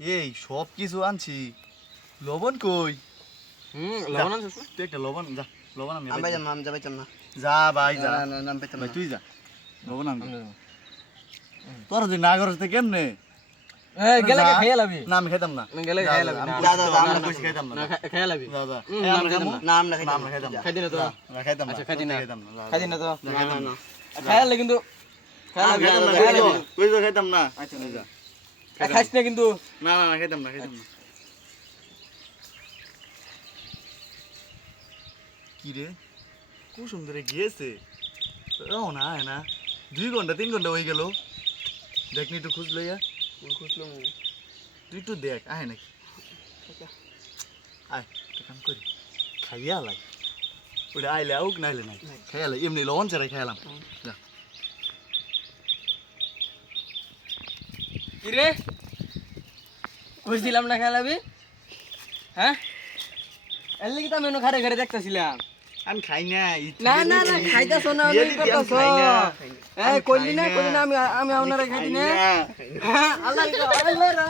এই সব কিছু আনছি লবণ কই হুম লবণ আনছিস না? তুই একটা লবণ যা লবণ আমি বাইতাম না আমি যাবাইতাম না যা ভাই যা না, না, না, আমি ভাই না। তুই যা লবণ আমি। তোর যদি না করস তো কেমনে এই, গেলে যা। খাইয়া লাবি না আমি খেতাম না গেলে যা, খাইয়া যা, লাবি আমি না। কইছি যা, তো, যা, আমি যা, কইছি খাইতাম না না খাইয়া লাবি যা যা হুম, এই, না, আমরা খাইতাম? না। না আমরা না খাইতাম আমরা খাইতাম না খাইতি না তো যা, আমরা খাইতাম না আচ্ছা, খাইতি না। খাইতাম না যা, খাইতি না তো যা, না খাইতাম না না না খাইয়া কিন্তু খাইয়া আমি লাবি, খাইতাম না খাইতাম। না কইছি তো খাইতাম না আচ্ছা যা খাইস না কিন্তু। না না না খাইতাম না খাইতাম না। কি রে? কুসুম ধরে গিয়েছে। ও না আয় না। দুই ঘণ্টা তিন ঘণ্টা হয়ে গেল। দেখ নি একটু খুঁজ লইয়া খুঁজলাম তুই একটু দেখ আয় নাকি। আয় একটা কাম করি। খাইয়া লাই। ওটা আইলে আউক না আইলে নাই। খাইয়া এমনি লবণ ছাড়াই খাইলাম যা ঘুষ দিলাম না খেলাবি হ্যাঁ? এর লাগি তো আমি অন্য ঘরে ঘরে দেখতেছিলাম। আমি খাই না না না না খাইতাছ না আমি করতাছ। এই কইলি না কইলি না আমি আমি আপনারা খাইনি না। হ্যাঁ আল্লাহ আল্লাহ